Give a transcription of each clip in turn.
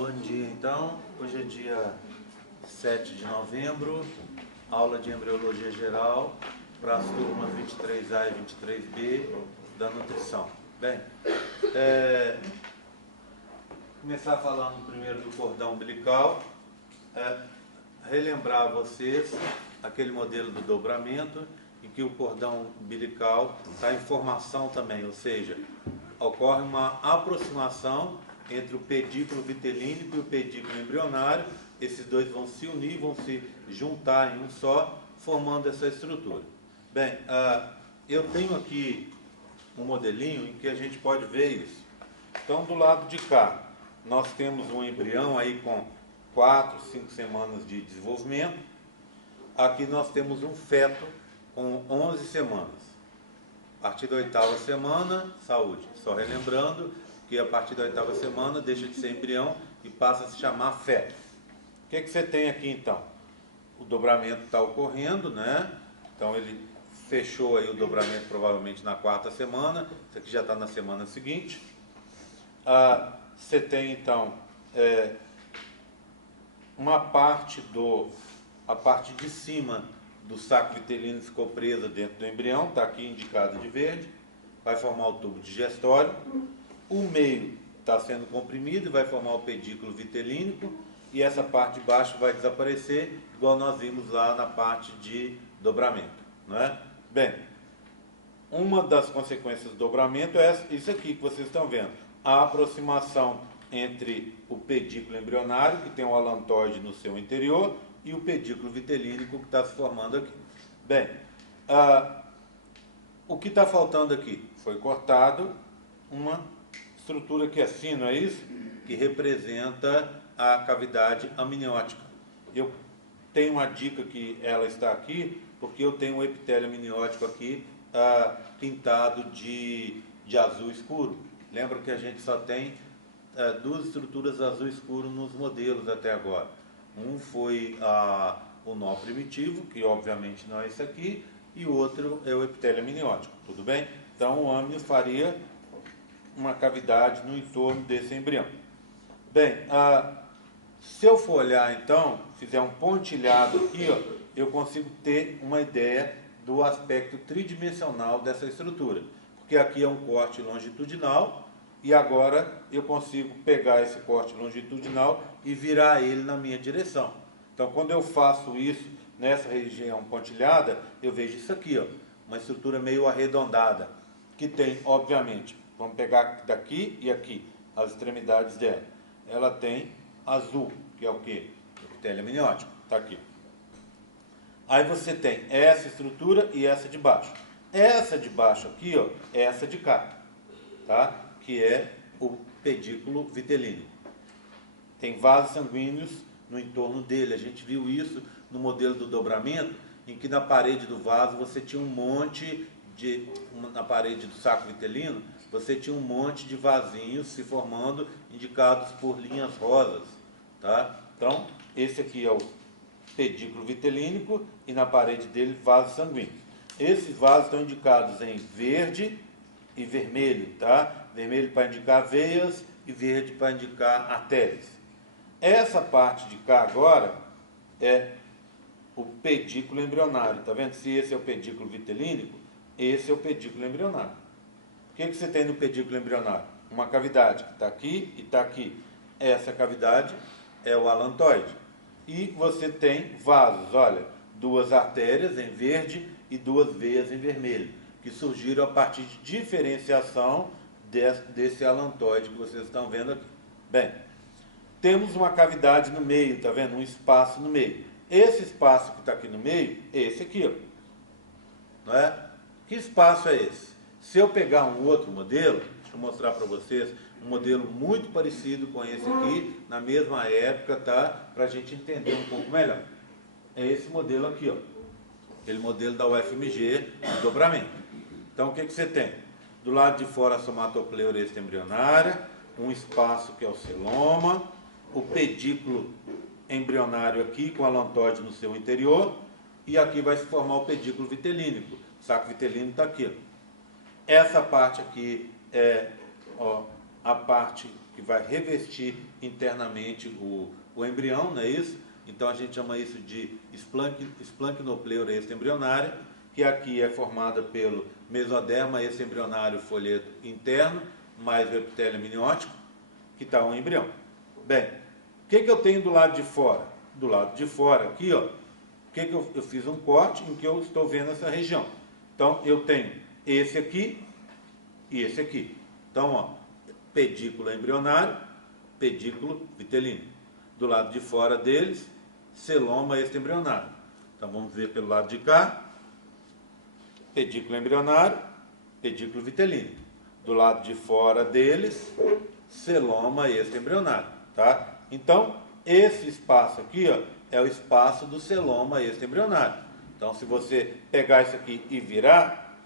Bom dia, então. Hoje é dia 7 de novembro, aula de embriologia geral para as turmas 23A e 23B da nutrição. Bem, começar falando primeiro do cordão umbilical, relembrar a vocês aquele modelo do dobramento em que o cordão umbilical está em formação também, ou seja, ocorre uma aproximação entre o pedículo vitelínico e o pedículo embrionário. Esses dois vão se unir, vão se juntar em um só, formando essa estrutura. Bem, eu tenho aqui um modelinho em que a gente pode ver isso. Então, do lado de cá, nós temos um embrião aí com 4, 5 semanas de desenvolvimento. Aqui nós temos um feto com 11 semanas. A partir da 8ª semana, saúde. Só relembrando que a partir da 8ª semana deixa de ser embrião e passa a se chamar feto. O que você tem aqui então? O dobramento está ocorrendo, né? Então ele fechou aí o dobramento provavelmente na 4ª semana. Isso aqui já está na semana seguinte. Você tem então a parte de cima do saco vitelino ficou presa dentro do embrião, está aqui indicado de verde, vai formar o tubo digestório. O meio está sendo comprimido e vai formar o pedículo vitelínico, e essa parte de baixo vai desaparecer, igual nós vimos lá na parte de dobramento, não é? Bem, uma das consequências do dobramento é isso aqui que vocês estão vendo, a aproximação entre o pedículo embrionário, que tem um alantoide no seu interior, e o pedículo vitelínico que está se formando aqui. Bem, o que está faltando aqui? Foi cortado uma estrutura que é assim, não é isso? Que representa a cavidade amniótica. Eu tenho uma dica que ela está aqui, porque eu tenho um epitélio amniótico aqui pintado de azul escuro. Lembra que a gente só tem duas estruturas azul escuro nos modelos até agora. Um foi o nó primitivo, que obviamente não é esse aqui, e o outro é o epitélio amniótico, tudo bem? Então o amnio faria uma cavidade no entorno desse embrião. Bem, se eu for olhar então, fizer um pontilhado aqui, ó, eu consigo ter uma ideia do aspecto tridimensional dessa estrutura. Porque aqui é um corte longitudinal, e agora eu consigo pegar esse corte longitudinal e virar ele na minha direção. Então, quando eu faço isso nessa região pontilhada, eu vejo isso aqui, ó, uma estrutura meio arredondada, que tem, obviamente, vamos pegar daqui e aqui, as extremidades dela. Ela tem azul, que é o quê? O epitélio amniótico, está aqui. Aí você tem essa estrutura e essa de baixo. Essa de baixo aqui, ó, é essa de cá, tá? Que é o pedículo vitelínico. Tem vasos sanguíneos no entorno dele. A gente viu isso no modelo do dobramento, em que na parede do vaso você tinha um monte na parede do saco vitelino, você tinha um monte de vasinhos se formando, indicados por linhas rosas, tá? Então, esse aqui é o pedículo vitelínico e na parede dele vasos sanguíneos. Esses vasos estão indicados em verde e vermelho, tá? Vermelho para indicar veias e verde para indicar artérias. Essa parte de cá agora é o pedículo embrionário, tá vendo? Se esse é o pedículo vitelínico, esse é o pedículo embrionário. O que você tem no pedículo embrionário? Uma cavidade que está aqui e está aqui. Essa cavidade é o alantoide. E você tem vasos, olha, 2 artérias em verde e 2 veias em vermelho, que surgiram a partir de diferenciação desse alantoide que vocês estão vendo aqui. Bem, temos uma cavidade no meio, está vendo? Um espaço no meio. Esse espaço que está aqui no meio é esse aqui, ó. Não é? Que espaço é esse? Se eu pegar um outro modelo, deixa eu mostrar para vocês, um modelo muito parecido com esse aqui, na mesma época, tá? Para a gente entender um pouco melhor. É esse modelo aqui, ó. Aquele modelo da UFMG, de dobramento. Então, o que você tem? Do lado de fora, a somatopleuresta embrionária, um espaço que é o celoma, o pedículo embrionário aqui, com a alantoide no seu interior, e aqui vai se formar o pedículo vitelínico. O saco vitelínico está aqui, ó. Essa parte aqui é a parte que vai revestir internamente o embrião, não é isso? Então a gente chama isso de esplancnopleura extraembrionária, que aqui é formada pelo mesoderma extraembrionário folheto interno, mais o epitélio amniótico, que está um embrião. Bem, o que eu tenho do lado de fora? Do lado de fora aqui, ó, eu fiz um corte em que eu estou vendo essa região. Então eu tenho esse aqui e esse aqui. Então, ó, pedículo embrionário, pedículo vitelino. Do lado de fora deles, celoma extraembrionário. Então vamos ver pelo lado de cá, pedículo embrionário, pedículo vitelino. Do lado de fora deles, celoma extraembrionário, tá? Então, esse espaço aqui, ó, é o espaço do celoma extraembrionário. Então, se você pegar isso aqui e virar,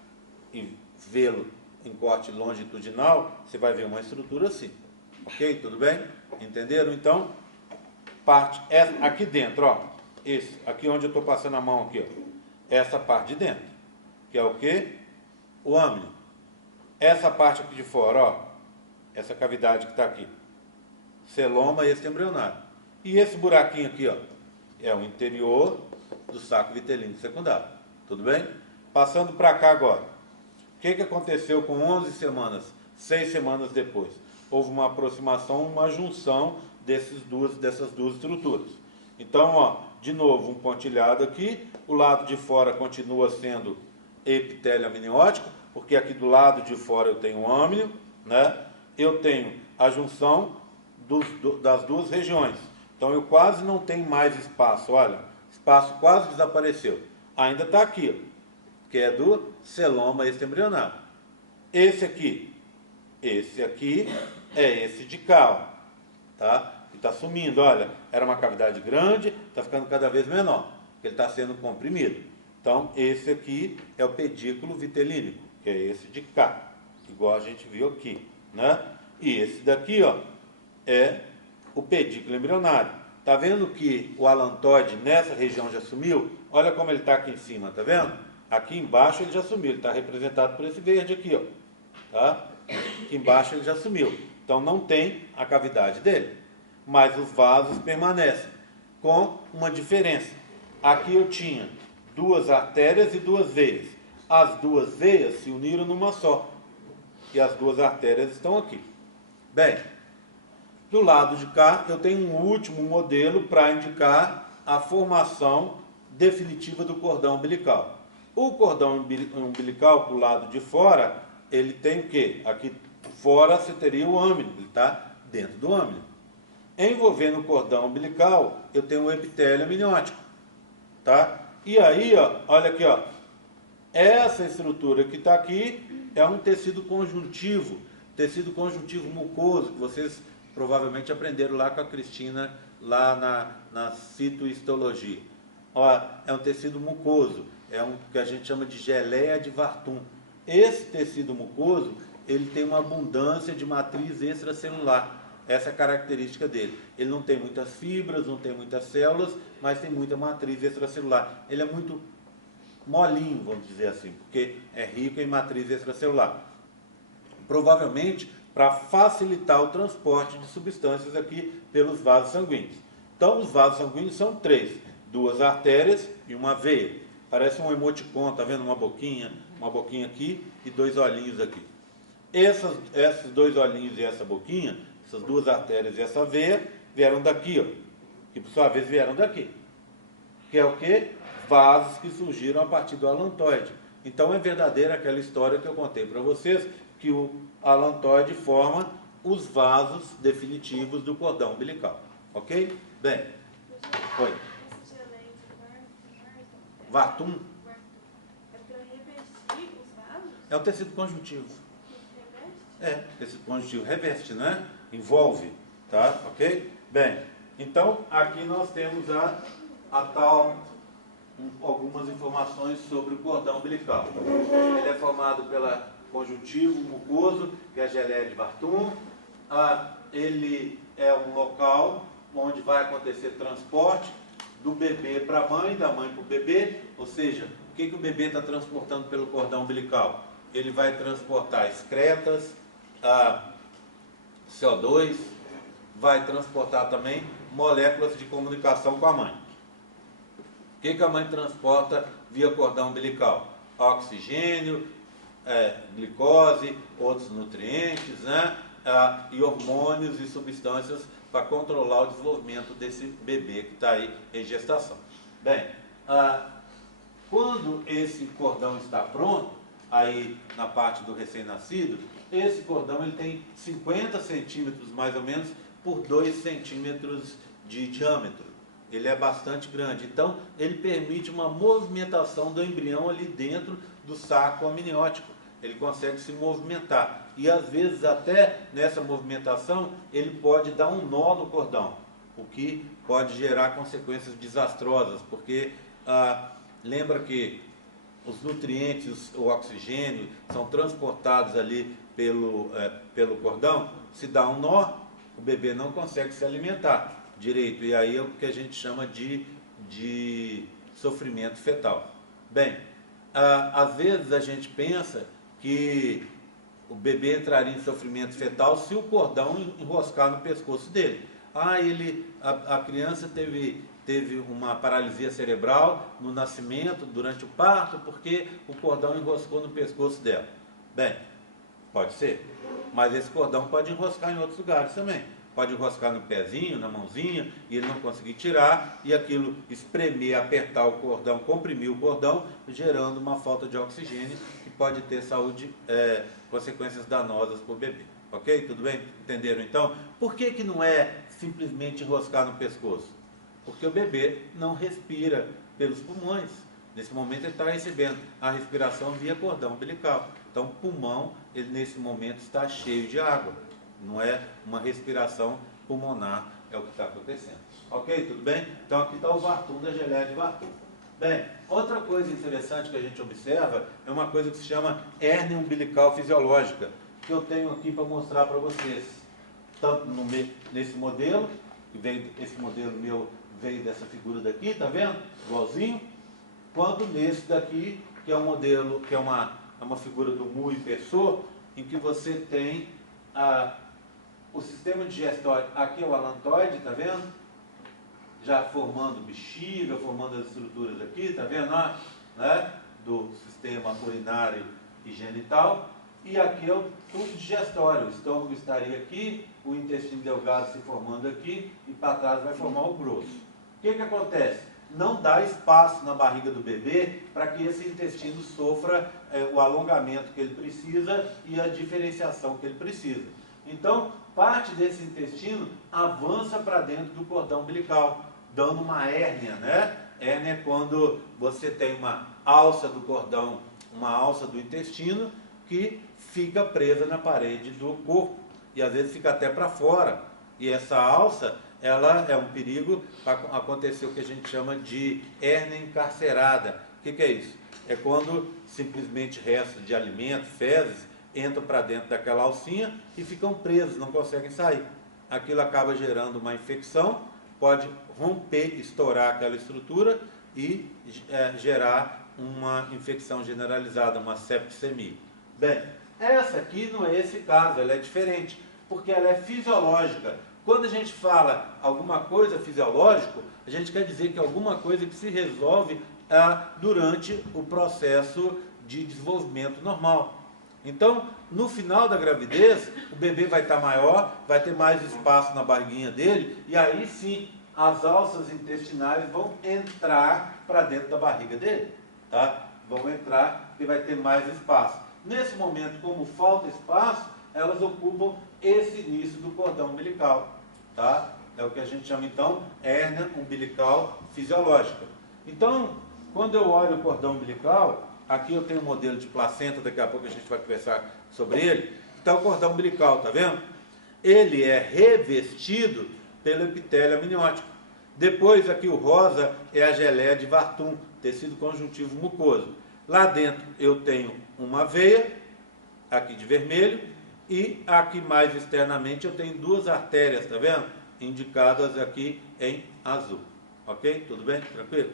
e vê-lo em corte longitudinal, você vai ver uma estrutura assim. Ok? Tudo bem? Entenderam? Então, parte aqui dentro, ó, esse, aqui onde eu estou passando a mão aqui, ó, essa parte de dentro, que é o quê? O âmnio. Essa parte aqui de fora, ó, essa cavidade que está aqui, celoma extraembrionário. E esse buraquinho aqui, ó, é o interior do saco vitelino secundário. Tudo bem? Passando para cá agora. O que aconteceu com 11 semanas, 6 semanas depois? Houve uma aproximação, uma junção dessas duas estruturas. Então, ó, de novo, um pontilhado aqui. O lado de fora continua sendo epitélio amniótico, porque aqui do lado de fora eu tenho âmnio, né? Eu tenho a junção das duas regiões. Então eu quase não tenho mais espaço, olha, espaço quase desapareceu. Ainda está aqui, ó, que é do celoma extraembrionário. Esse aqui é esse de cá, ó, tá? Que está sumindo, olha, era uma cavidade grande, está ficando cada vez menor, porque ele está sendo comprimido. Então esse aqui é o pedículo vitelínico, que é esse de cá, igual a gente viu aqui, né? E esse daqui, ó, é o pedículo embrionário. Tá vendo que o alantoide nessa região já sumiu? Olha como ele está aqui em cima, tá vendo? Aqui embaixo ele já sumiu, ele está representado por esse verde aqui, ó, tá? Aqui embaixo ele já sumiu. Então não tem a cavidade dele, mas os vasos permanecem, com uma diferença. Aqui eu tinha duas artérias e duas veias. As duas veias se uniram numa só, e as duas artérias estão aqui. Bem, do lado de cá eu tenho um último modelo para indicar a formação definitiva do cordão umbilical. O cordão umbilical para o lado de fora, ele tem o quê? Aqui fora você teria o âmnio, ele está dentro do âmnio. Envolvendo o cordão umbilical, eu tenho o epitélio amniótico, tá? E aí, ó, olha aqui, ó, essa estrutura que está aqui é um tecido conjuntivo mucoso, que vocês provavelmente aprenderam lá com a Cristina, lá na citohistologia. Ó, é um tecido mucoso, é um que a gente chama de geleia de Vartum. Esse tecido mucoso, ele tem uma abundância de matriz extracelular. Essa é a característica dele. Ele não tem muitas fibras, não tem muitas células, mas tem muita matriz extracelular. Ele é muito molinho, vamos dizer assim, porque é rico em matriz extracelular. Provavelmente para facilitar o transporte de substâncias aqui pelos vasos sanguíneos. Então, os vasos sanguíneos são 3, 2 artérias e uma veia. Parece um emoticon, tá vendo? Uma boquinha aqui e 2 olhinhos aqui. Esses 2 olhinhos e essa boquinha, essas 2 artérias e essa veia, vieram daqui, ó, que por sua vez vieram daqui. Que é o quê? Vasos que surgiram a partir do alantoide. Então é verdadeira aquela história que eu contei para vocês, que o alantoide forma os vasos definitivos do cordão umbilical. Ok? Bem, oi. Vartum é para revestir os vasos? é o tecido conjuntivo. É, tecido conjuntivo reveste, né? Envolve, tá? Ok? Bem, então aqui nós temos algumas informações sobre o cordão umbilical. Ele é formado pela conjuntivo mucoso, que é a geleia de Vartum. Ele é um local onde vai acontecer transporte do bebê para a mãe, da mãe para o bebê, ou seja, o que o bebê está transportando pelo cordão umbilical? Ele vai transportar excretas, CO2, vai transportar também moléculas de comunicação com a mãe. O que a mãe transporta via cordão umbilical? Oxigênio, glicose, outros nutrientes, né? E hormônios e substâncias para controlar o desenvolvimento desse bebê que está aí em gestação. Bem, quando esse cordão está pronto, aí na parte do recém-nascido, esse cordão ele tem 50 centímetros mais ou menos por 2 centímetros de diâmetro. Ele é bastante grande, então ele permite uma movimentação do embrião ali dentro do saco amniótico. Ele consegue se movimentar e às vezes até nessa movimentação ele pode dar um nó no cordão, o que pode gerar consequências desastrosas, porque lembra que os nutrientes, o oxigênio, são transportados ali pelo cordão. Se dá um nó, o bebê não consegue se alimentar direito, e aí é o que a gente chama de sofrimento fetal. Bem, às vezes a gente pensa que o bebê entraria em sofrimento fetal se o cordão enroscar no pescoço dele. A criança teve uma paralisia cerebral no nascimento, durante o parto, porque o cordão enroscou no pescoço dela. Bem, pode ser, mas esse cordão pode enroscar em outros lugares também. Pode enroscar no pezinho, na mãozinha, e ele não conseguir tirar, e aquilo espremer, apertar o cordão, comprimir o cordão, gerando uma falta de oxigênio, que pode ter consequências danosas para o bebê. Ok? Tudo bem? Entenderam então? Por que não é simplesmente enroscar no pescoço? Porque o bebê não respira pelos pulmões. Nesse momento ele está recebendo a respiração via cordão umbilical. Então o pulmão, ele nesse momento está cheio de água. Não é uma respiração pulmonar, é o que está acontecendo. Ok? Tudo bem? Então aqui está o Vartum da geleia de Vartum. Bem, outra coisa interessante que a gente observa é uma coisa que se chama hérnia umbilical fisiológica, que eu tenho aqui para mostrar para vocês. Tanto nesse modelo, esse modelo meu veio dessa figura daqui, tá vendo? Igualzinho. Quanto nesse daqui, que é um modelo, que é uma figura do Mu e Pessoa, em que você tem o sistema digestório, aqui é o alantoide, tá vendo? Já formando bexiga, formando as estruturas aqui, tá vendo? Né? Do sistema urinário e genital. E aqui é o tubo digestório, o estômago estaria aqui, o intestino delgado se formando aqui, e para trás vai formar o grosso. O que acontece? Não dá espaço na barriga do bebê para que esse intestino sofra o alongamento que ele precisa e a diferenciação que ele precisa. Então, parte desse intestino avança para dentro do cordão umbilical, dando uma hérnia, né? Hérnia é quando você tem uma alça do cordão, uma alça do intestino, que fica presa na parede do corpo, e às vezes fica até para fora. E essa alça, ela é um perigo para acontecer o que a gente chama de hérnia encarcerada. O que é isso? É quando simplesmente restos de alimento, fezes, entram para dentro daquela alcinha e ficam presos, não conseguem sair. Aquilo acaba gerando uma infecção, pode romper, estourar aquela estrutura e gerar uma infecção generalizada, uma septicemia. Bem, essa aqui não é esse caso, ela é diferente, porque ela é fisiológica. Quando a gente fala alguma coisa fisiológico, a gente quer dizer que é alguma coisa que se resolve durante o processo de desenvolvimento normal. Então, no final da gravidez, o bebê vai estar maior, vai ter mais espaço na barriguinha dele, e aí sim, as alças intestinais vão entrar para dentro da barriga dele, tá? Vão entrar e vai ter mais espaço. Nesse momento, como falta espaço, elas ocupam esse início do cordão umbilical, tá? É o que a gente chama, então, hérnia umbilical fisiológica. Então, quando eu olho o cordão umbilical, aqui eu tenho um modelo de placenta, daqui a pouco a gente vai conversar sobre ele. Então, o cordão umbilical, tá vendo? Ele é revestido pelo epitélio amniótico. Depois, aqui o rosa é a geleia de Vartum, tecido conjuntivo mucoso. Lá dentro eu tenho uma veia, aqui de vermelho, e aqui mais externamente eu tenho duas artérias, tá vendo? Indicadas aqui em azul. Ok? Tudo bem? Tranquilo?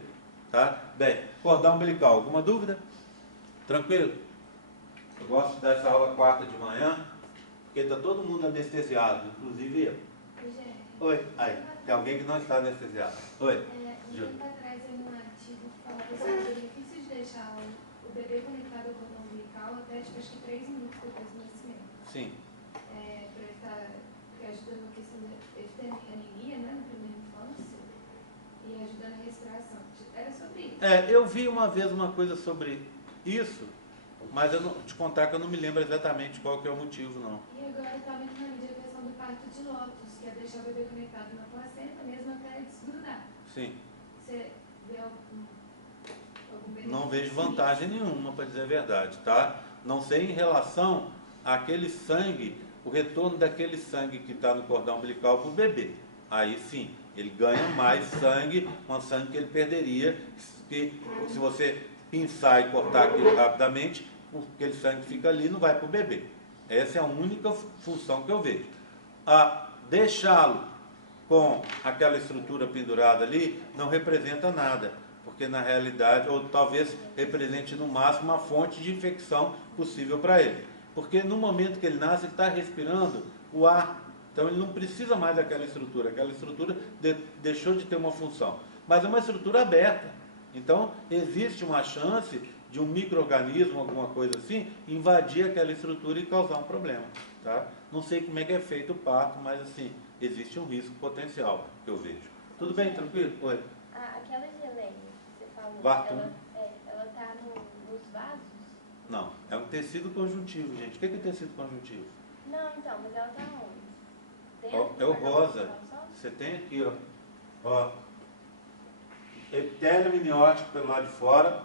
Tá? Bem, cordão umbilical, alguma dúvida? Tranquilo? Eu gosto dessa aula quarta de manhã, Porque está todo mundo anestesiado, inclusive eu. Oi, aí, tem alguém que não está anestesiado. Oi, Um tempo atrás, em um artigo que falava sobre o benefício de deixar o bebê conectado ao cordão umbilical até acho que 3 minutos depois do nascimento. Sim. Para estar ajudando na questão de ele ter anemia, né, na primeira infância, e ajudando a respiração. Era sobre isso. Eu vi uma vez uma coisa sobre isso, mas eu não, te contar que eu não me lembro exatamente qual que é o motivo, não. E agora estava entrando na mídia a questão do parto de lótus, que é deixar o bebê conectado na placenta, mesmo até desgrudar. Sim. Você vê algum benefício? Não vejo vantagem nenhuma, para dizer a verdade, tá? Não sei em relação àquele sangue, o retorno daquele sangue que está no cordão umbilical para o bebê. Aí sim, ele ganha mais sangue, um sangue que ele perderia, que se você pinçar e cortar aquilo rapidamente, aquele sangue fica ali e não vai para o bebê. Essa é a única função que eu vejo. Deixá-lo com aquela estrutura pendurada ali não representa nada, porque na realidade, ou talvez represente no máximo uma fonte de infecção possível para ele. Porque no momento que ele nasce, ele está respirando o ar, então ele não precisa mais daquela estrutura deixou de ter uma função. Mas é uma estrutura aberta, então existe uma chance de um micro-organismo, alguma coisa assim, invadir aquela estrutura e causar um problema. Tá? Não sei como é que é feito o parto, mas assim, existe um risco potencial que eu vejo. Tudo bem, tranquilo? Oi. Aquela geleia que você falou, Vartum. ela está nos vasos? Não, é um tecido conjuntivo, gente. O que é tecido conjuntivo? Não, então, mas ela está onde? É o rosa. Você tem aqui, ó. Epitélio amniótico pelo lado de fora.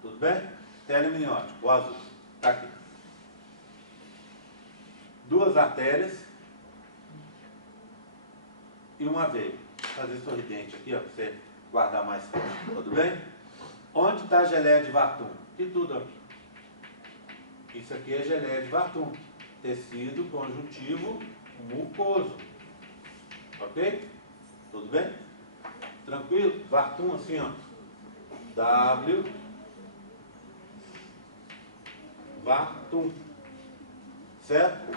Tudo bem? Epitélio amniótico, o azul. Está aqui. 2 artérias e uma veia. Vou fazer sorridente aqui, ó, para você guardar mais tempo. Tudo bem? Onde está a geleia de Vartum? E tudo aqui. Isso aqui é geleia de Vartum. Tecido conjuntivo mucoso. Ok? Tudo bem? Tranquilo? Vartum assim, ó. W. Vartum. Certo?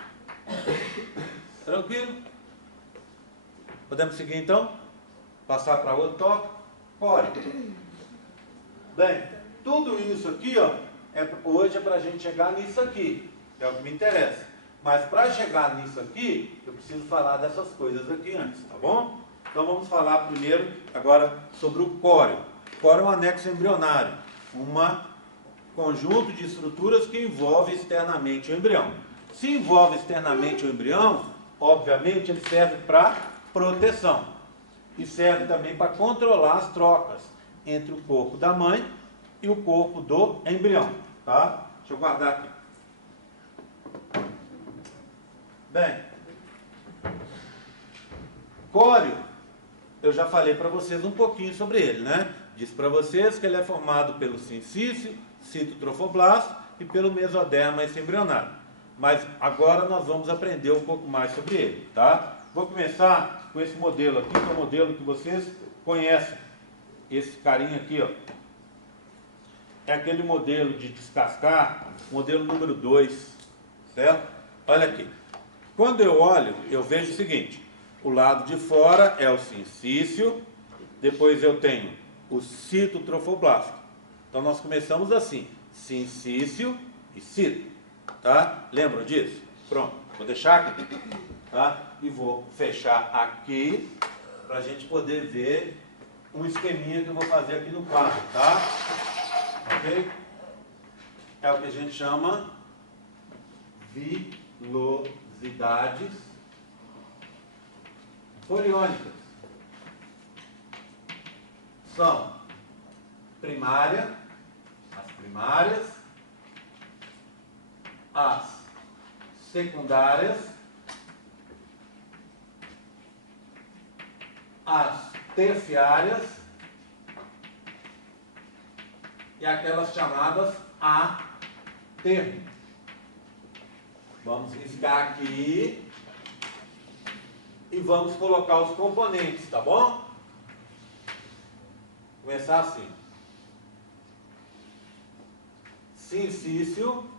Tranquilo? Podemos seguir então? Passar para outro tópico? Pode. Bem, tudo isso aqui, ó, hoje é para a gente chegar nisso aqui, que é o que me interessa. Mas para chegar nisso aqui, eu preciso falar dessas coisas aqui antes, tá bom? Então vamos falar primeiro, agora, sobre o córeo. O córeo é um anexo embrionário, um conjunto de estruturas que envolve externamente o embrião. Se envolve externamente o embrião, obviamente ele serve para proteção. E serve também para controlar as trocas entre o corpo da mãe e o corpo do embrião. Tá? Deixa eu guardar aqui. Bem, córeo, eu já falei para vocês um pouquinho sobre ele, né? Disse para vocês que ele é formado pelo sincício, citotrofoblasto e pelo mesoderma embrionário. Mas agora nós vamos aprender um pouco mais sobre ele, tá? Vou começar com esse modelo aqui, que é o modelo que vocês conhecem. Esse carinha aqui, ó. É aquele modelo de descascar, modelo número 2, certo? Olha aqui. Quando eu olho, eu vejo o seguinte. O lado de fora é o sincício, depois eu tenho o citotrofoblasto. Então nós começamos assim, sincício e cito, tá? Lembram disso? Pronto, vou deixar aqui, tá? E vou fechar aqui, para a gente poder ver um esqueminha que eu vou fazer aqui no quadro, tá? Ok? É o que a gente chama vilosidades coriônicas. São primária, as primárias, as secundárias, as terciárias e aquelas chamadas A-termo. Vamos riscar aqui e vamos colocar os componentes, tá bom? Começar assim. Sincício,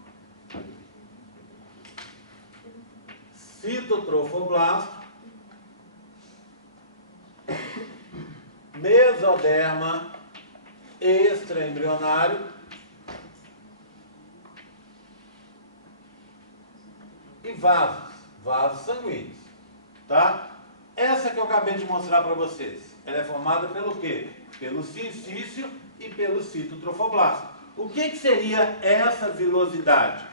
citotrofoblasto, mesoderma extraembrionário e vasos sanguíneos, tá? Essa que eu acabei de mostrar para vocês, ela é formada pelo quê? Pelo sincício e pelo citotrofoblasto. O que seria essa vilosidade?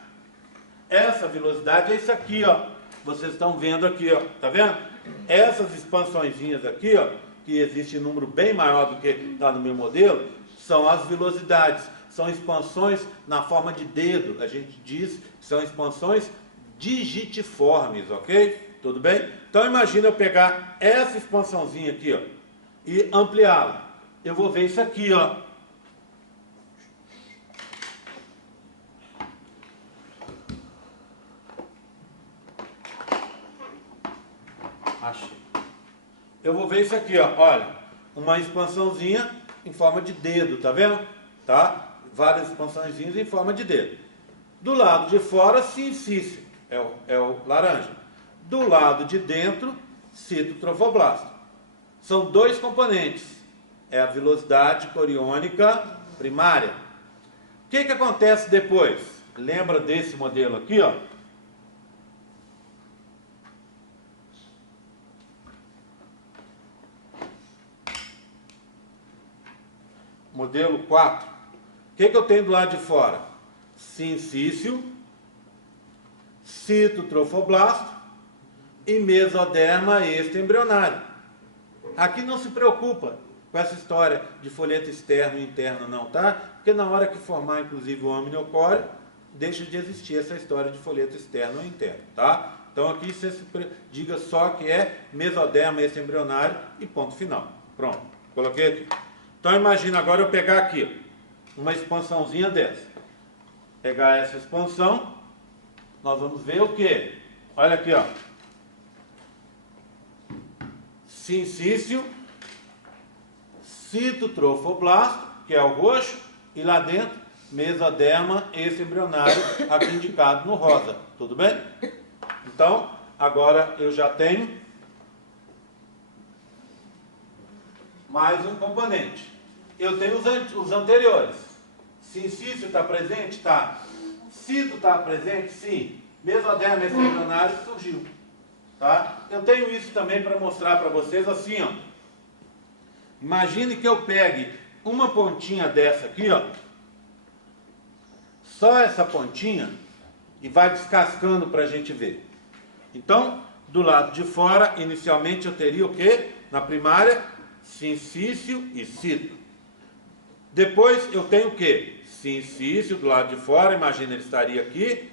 Essa vilosidade é isso aqui, ó. Vocês estão vendo aqui, ó. Tá vendo? Essas expansõezinhas aqui, ó, que existe em número bem maior do que está no meu modelo, são as vilosidades. São expansões na forma de dedo. A gente diz que são expansões digitiformes, ok? Tudo bem? Então imagina eu pegar essa expansãozinha aqui, ó, e ampliá-la. Eu vou ver isso aqui, ó. Achei. Eu vou ver isso aqui, ó. Olha, uma expansãozinha em forma de dedo, tá vendo? Tá? Várias expansõezinhas em forma de dedo. Do lado de fora, sincício, é o laranja. Do lado de dentro, citotrofoblasto. São dois componentes. É a vilosidade coriônica primária. O que acontece depois? Lembra desse modelo aqui, ó? Modelo 4. O que eu tenho do lado de fora? Sincício, citotrofoblasto e mesoderma extraembrionário. Aqui não se preocupa com essa história de folheto externo e interno não, tá? Porque na hora que formar, inclusive, o amniocóreo, deixa de existir essa história de folheto externo ou interno, tá? Então aqui você diga só que é mesoderma extraembrionário e ponto final. Pronto, coloquei aqui. Então imagina agora eu pegar aqui uma expansãozinha dessa. Pegar essa expansão, nós vamos ver o quê? Olha aqui, ó. Sincício, citotrofoblasto, que é o roxo, e lá dentro, mesoderma extraembrionário, aqui indicado no rosa. Tudo bem? Então, agora eu já tenho mais um componente. Eu tenho os anteriores. Sincício está presente? Está. Cito está presente? Sim. Mesoderma extraembrionário surgiu. Tá? Eu tenho isso também para mostrar para vocês assim, ó. Imagine que eu pegue uma pontinha dessa aqui, ó. Só essa pontinha e vai descascando para a gente ver. Então, do lado de fora, inicialmente eu teria o quê? Na primária, sincício e cito. Depois eu tenho o quê? Sincício do lado de fora, imagina ele estaria aqui.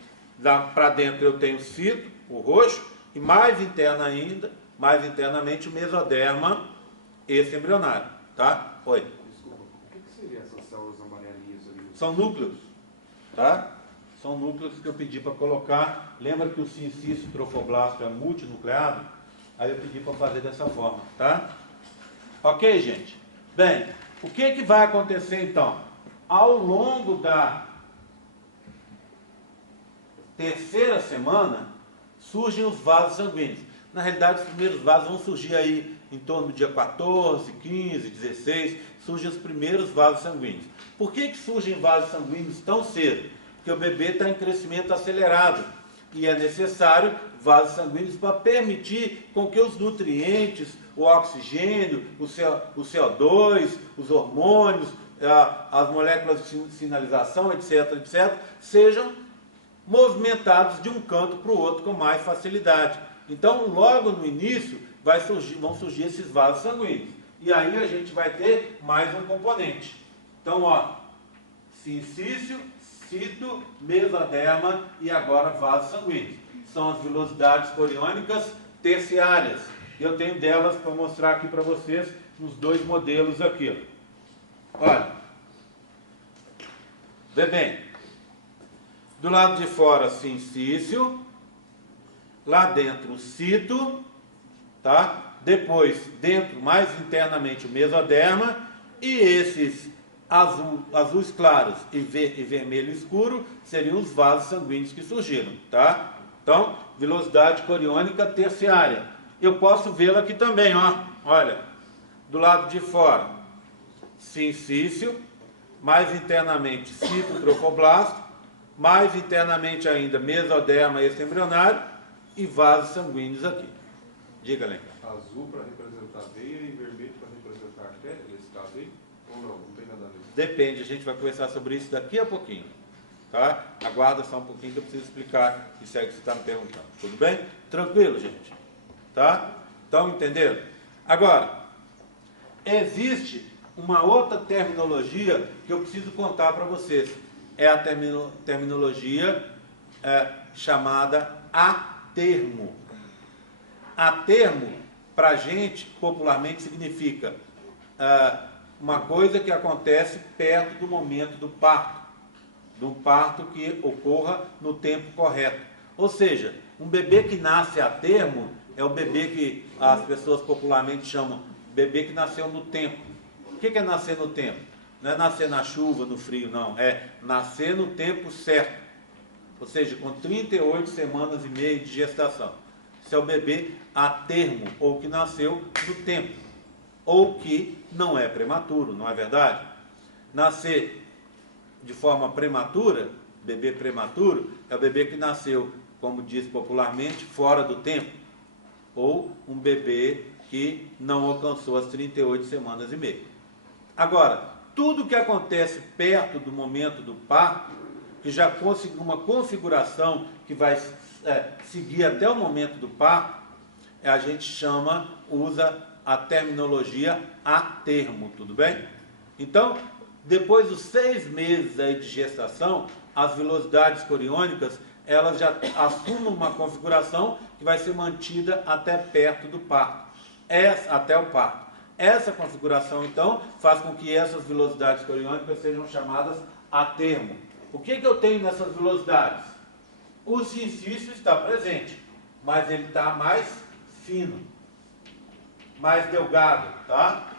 Para dentro eu tenho cito, o roxo, e mais interno ainda, mais internamente o mesoderma extraembrionário, tá? Oi. Desculpa, o que seriam essas células amarelinhas ali? São núcleos, tá? São núcleos que eu pedi para colocar. Lembra que o sincício trofoblasto é multinucleado? Aí eu pedi para fazer dessa forma, tá? Ok, gente? Bem, o que vai acontecer então? Ao longo da terceira semana, surgem os vasos sanguíneos. Na realidade, os primeiros vasos vão surgir aí em torno do dia 14, 15, 16, surgem os primeiros vasos sanguíneos. Por que surgem vasos sanguíneos tão cedo? Porque o bebê está em crescimento acelerado e é necessário vasos sanguíneos para permitir com que os nutrientes, o oxigênio, o CO2, os hormônios, as moléculas de sinalização, etc., etc., sejam movimentados de um canto para o outro com mais facilidade. Então, logo no início, vão surgir esses vasos sanguíneos. E aí a gente vai ter mais um componente. Então, ó, sincício, cito, mesoderma e agora vasos sanguíneos. São as vilosidades coriônicas terciárias. Eu tenho delas para mostrar aqui para vocês nos dois modelos aqui. Ó. Olha, vê bem. Do lado de fora, sincício. Lá dentro, cito. Tá? Depois, dentro, mais internamente, o mesoderma. E esses azuis claros e vermelho escuro seriam os vasos sanguíneos que surgiram. Tá? Então, vilosidade coriônica terciária. Eu posso vê-la aqui também, ó. Olha, do lado de fora, sincício, mais internamente citotrofoblasto, mais internamente ainda mesoderma extraembrionário e vasos sanguíneos aqui. Diga, Alencar. Azul para representar a veia e vermelho para representar a artéria, nesse caso aí? Ou não? Não tem nada a ver. Depende, a gente vai conversar sobre isso daqui a pouquinho. Tá? Aguarda só um pouquinho que eu preciso explicar isso aí que você está me perguntando. Tudo bem? Tranquilo, gente? Tá? Estão entendendo? Agora, existe uma outra terminologia que eu preciso contar para vocês. É a terminologia chamada atermo. Atermo, para a gente, popularmente, significa uma coisa que acontece perto do momento do parto. De um parto que ocorra no tempo correto. Ou seja, um bebê que nasce a termo é o bebê que as pessoas popularmente chamam bebê que nasceu no tempo. O que é nascer no tempo? Não é nascer na chuva, no frio, não. É nascer no tempo certo. Ou seja, com 38 semanas e meia de gestação. Esse é o bebê a termo, ou que nasceu no tempo. Ou que não é prematuro, não é verdade? Nascer de forma prematura, bebê prematuro, é o bebê que nasceu, como diz popularmente, fora do tempo. Ou um bebê que não alcançou as 38 semanas e meia. Agora, tudo que acontece perto do momento do parto, que já conseguiu uma configuração que vai seguir até o momento do parto, a gente usa a terminologia a termo, tudo bem? Então, depois dos 6 meses aí de gestação, as vilosidades coriônicas, elas já assumem uma configuração que vai ser mantida até perto do parto, até o parto. Essa configuração, então, faz com que essas vilosidades coriônicas sejam chamadas a termo. O que eu tenho nessas vilosidades? O sincício está presente, mas ele está mais fino, mais delgado, tá?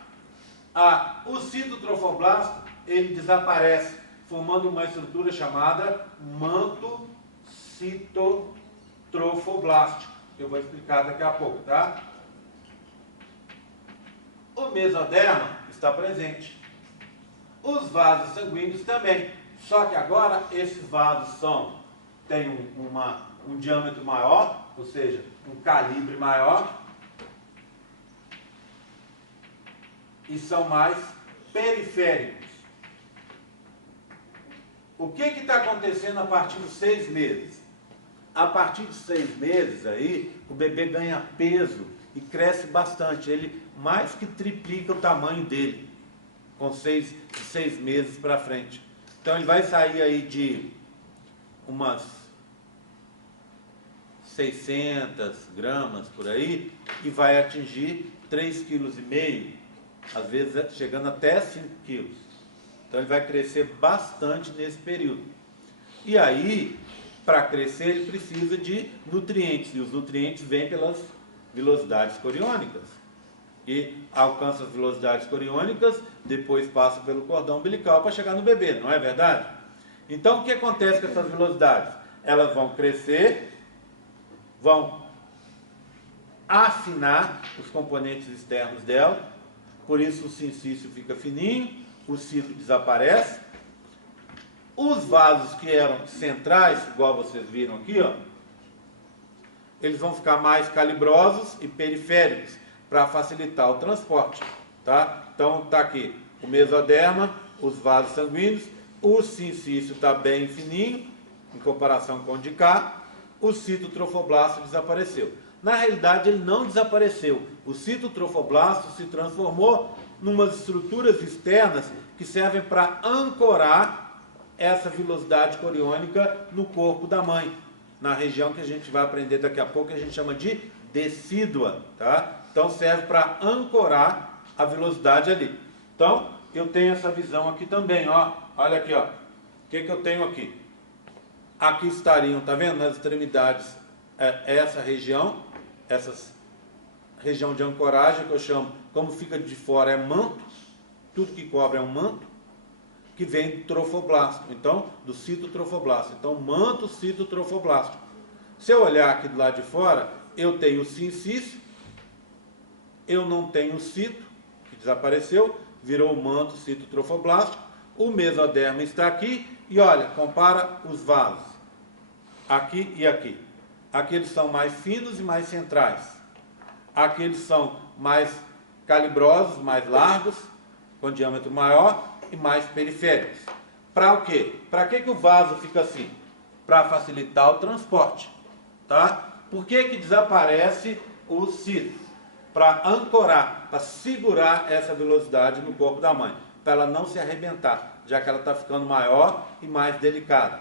O citotrofoblasto, ele desaparece, formando uma estrutura chamada manto citotrofoblástico. Eu vou explicar daqui a pouco, tá? O mesoderma está presente. Os vasos sanguíneos também. Só que agora esses vasos têm um diâmetro maior, ou seja, um calibre maior, e são mais periféricos. O que está acontecendo a partir dos 6 meses? A partir de 6 meses aí, o bebê ganha peso e cresce bastante. Ele mais que triplica o tamanho dele, com 6 meses para frente. Então ele vai sair aí de umas 600 gramas por aí e vai atingir 3,5 kg, às vezes chegando até 5 kg. Então ele vai crescer bastante nesse período. E aí, para crescer, ele precisa de nutrientes, e os nutrientes vêm pelas vilosidades coriônicas. E alcança as velocidades coriônicas, depois passa pelo cordão umbilical para chegar no bebê, não é verdade? Então, o que acontece com essas velocidades? Elas vão crescer, vão afinar os componentes externos dela, por isso o sincício fica fininho, o cito desaparece, os vasos que eram centrais, igual vocês viram aqui, ó, eles vão ficar mais calibrosos e periféricos, para facilitar o transporte, tá? Então, está aqui o mesoderma, os vasos sanguíneos, o sincício está bem fininho, em comparação com o de cá, o citotrofoblasto desapareceu. Na realidade, ele não desapareceu. O citotrofoblasto se transformou em umas estruturas externas que servem para ancorar essa vilosidade coriônica no corpo da mãe, na região que a gente vai aprender daqui a pouco, que a gente chama de decídua, tá? Então serve para ancorar a velocidade ali. Então eu tenho essa visão aqui também, ó. Olha aqui, ó. O que eu tenho aqui? Aqui estariam, tá vendo? Nas extremidades, essa região de ancoragem que eu chamo, como fica de fora é manto, tudo que cobre é um manto, que vem do trofoblasto, então do citotrofoblasto. Então manto citotrofoblástico. Se eu olhar aqui do lado de fora, eu tenho o sincício, eu não tenho o cito, que desapareceu, virou o manto citotrofoblástico, o mesoderma está aqui, e olha, compara os vasos, aqui e aqui. Aqui eles são mais finos e mais centrais. Aqui eles são mais calibrosos, mais largos, com diâmetro maior e mais periféricos. Para o quê? Para que o vaso fica assim? Para facilitar o transporte. Tá? Por que desaparece o cito? Para ancorar, para segurar essa velocidade no corpo da mãe, para ela não se arrebentar, já que ela está ficando maior e mais delicada.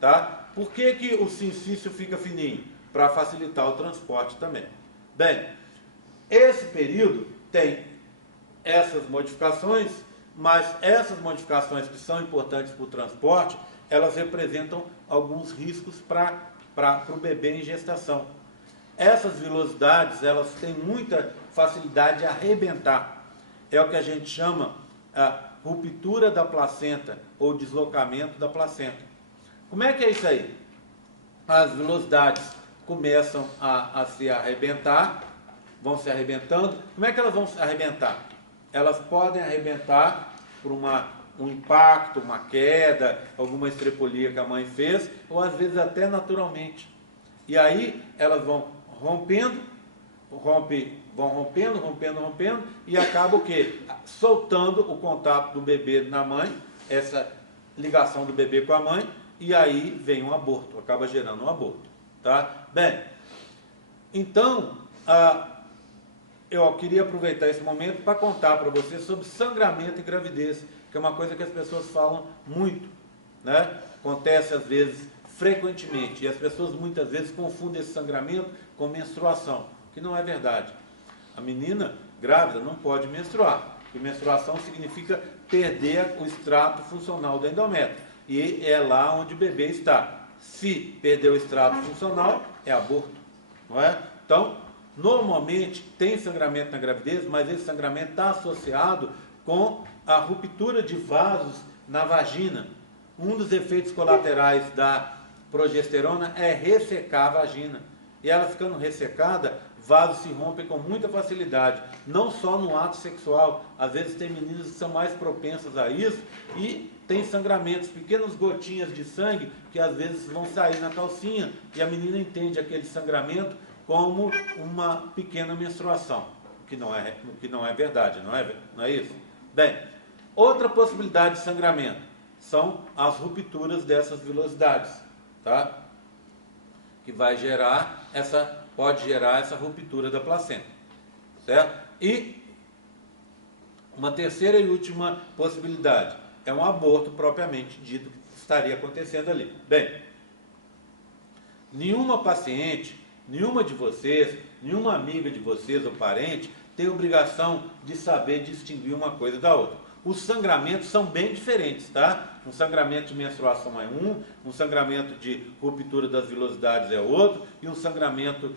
Tá? Por que o sincício fica fininho? Para facilitar o transporte também. Bem, esse período tem essas modificações, mas essas modificações que são importantes para o transporte, elas representam alguns riscos para o bebê em gestação. Essas velocidades, elas têm muita facilidade de arrebentar. É o que a gente chama a ruptura da placenta ou deslocamento da placenta. Como é que é isso aí? As velocidades começam a se arrebentar, vão se arrebentando. Como é que elas vão se arrebentar? Elas podem arrebentar por um impacto, uma queda, alguma estrepolia que a mãe fez, ou às vezes até naturalmente. E aí elas vão rompendo, e acaba o quê? Soltando o contato do bebê na mãe, essa ligação do bebê com a mãe, e aí vem um aborto, acaba gerando um aborto. Tá? Bem, então, eu queria aproveitar esse momento para contar para vocês sobre sangramento e gravidez, que é uma coisa que as pessoas falam muito, né? Acontece às vezes frequentemente, e as pessoas muitas vezes confundem esse sangramento com menstruação, que não é verdade. A menina grávida não pode menstruar, porque menstruação significa perder o extrato funcional do endométrio, e é lá onde o bebê está. Se perder o extrato funcional, é aborto, não é? Então, normalmente tem sangramento na gravidez, mas esse sangramento está associado com a ruptura de vasos na vagina. Um dos efeitos colaterais da progesterona é ressecar a vagina. E ela ficando ressecada, vasos se rompem com muita facilidade. Não só no ato sexual. Às vezes tem meninas que são mais propensas a isso e tem sangramentos, pequenas gotinhas de sangue que às vezes vão sair na calcinha. E a menina entende aquele sangramento como uma pequena menstruação. O que não é verdade, não é isso? Bem, outra possibilidade de sangramento são as rupturas dessas velocidades, tá? Que pode gerar essa ruptura da placenta, certo? E uma terceira e última possibilidade é um aborto propriamente dito que estaria acontecendo ali. Bem, nenhuma paciente, nenhuma de vocês, nenhuma amiga de vocês ou parente tem obrigação de saber distinguir uma coisa da outra. Os sangramentos são bem diferentes, tá? Um sangramento de menstruação é um sangramento de ruptura das velocidades é outro, e um sangramento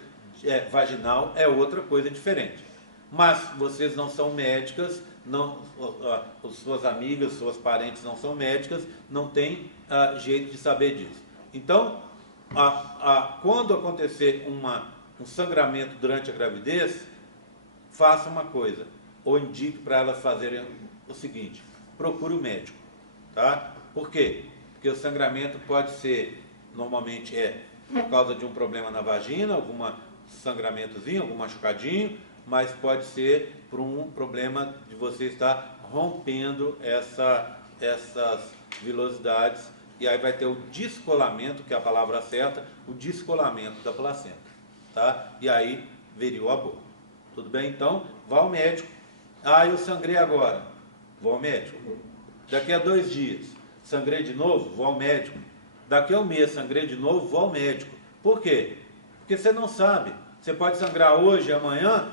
vaginal é outra coisa diferente. Mas vocês não são médicas, suas amigas, suas parentes não são médicas, não tem jeito de saber disso. Então, quando acontecer um sangramento durante a gravidez, faça uma coisa, ou indique para elas fazerem o seguinte: procure o médico, tá? Por quê? Porque o sangramento pode ser, normalmente por causa de um problema na vagina, algum sangramentozinho, algum machucadinho, mas pode ser por um problema de você estar rompendo essas velocidades, e aí vai ter o descolamento, que é a palavra certa, o descolamento da placenta, tá? E aí viria o aborto. Tudo bem? Então, vá ao médico. Eu sangrei agora. Vou ao médico. Daqui a 2 dias, sangrei de novo? Vou ao médico. Daqui a 1 mês, sangrei de novo? Vou ao médico. Por quê? Porque você não sabe. Você pode sangrar hoje e amanhã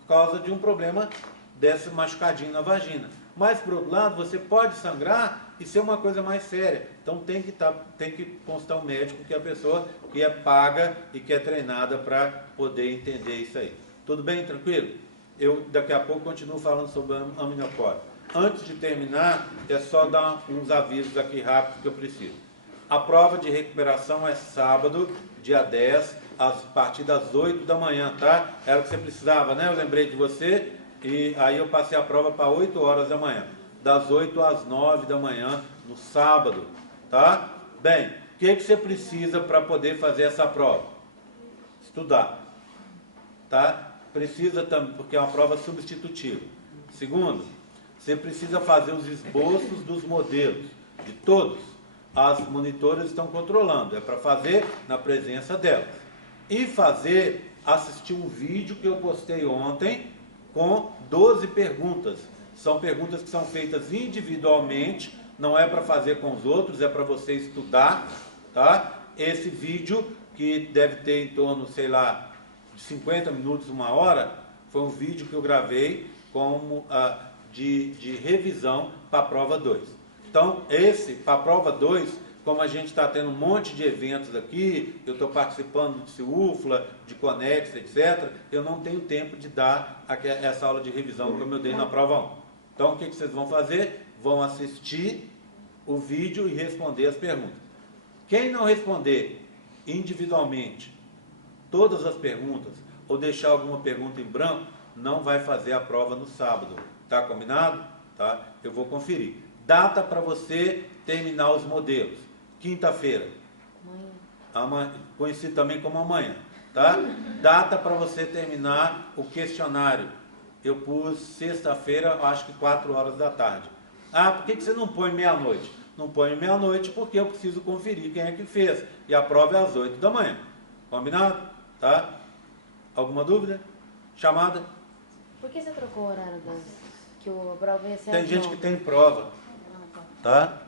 por causa de um problema desse machucadinho na vagina. Mas, por outro lado, você pode sangrar e ser uma coisa mais séria. Então, tem que constar um médico, que é a pessoa que é paga e que é treinada para poder entender isso aí. Tudo bem? Tranquilo? Eu, daqui a pouco, continuo falando sobre a amniocose. Antes de terminar, é só dar uns avisos aqui rápidos que eu preciso. A prova de recuperação é sábado, dia 10, a partir das 8 da manhã, tá? Era o que você precisava, né? Eu lembrei de você e aí eu passei a prova para 8 horas da manhã. Das 8 às 9 da manhã, no sábado, tá? Bem, o que você precisa para poder fazer essa prova? Estudar, tá? Precisa também, porque é uma prova substitutiva. Segundo, você precisa fazer os esboços dos modelos, de todos. As monitoras estão controlando, é para fazer na presença delas. E assistir um vídeo que eu postei ontem com 12 perguntas. São perguntas que são feitas individualmente, não é para fazer com os outros, é para você estudar, tá? Esse vídeo, que deve ter em torno, sei lá, de 50 minutos, 1 hora, foi um vídeo que eu gravei como de revisão para a prova 2. Então, para a prova 2, como a gente está tendo um monte de eventos aqui, eu estou participando de CIUFLA, de Conex, etc., eu não tenho tempo de dar essa aula de revisão como eu dei na prova 1. Então, o que vocês vão fazer? Vão assistir o vídeo e responder as perguntas. Quem não responder individualmente todas as perguntas, ou deixar alguma pergunta em branco, não vai fazer a prova no sábado. Tá combinado? Tá? Eu vou conferir. Data para você terminar os modelos. Quinta-feira. Amanhã. Conhecido também como amanhã. Tá? Data para você terminar o questionário. Eu pus sexta-feira, acho que 4 horas da tarde. Ah, por que você não põe meia-noite? Não põe meia-noite porque eu preciso conferir quem é que fez. E a prova é às 8 da manhã. Combinado? Tá? Alguma dúvida? Chamada? Por que você trocou o horário que a prova ia ser Tem às gente 9? que tem prova. Tá?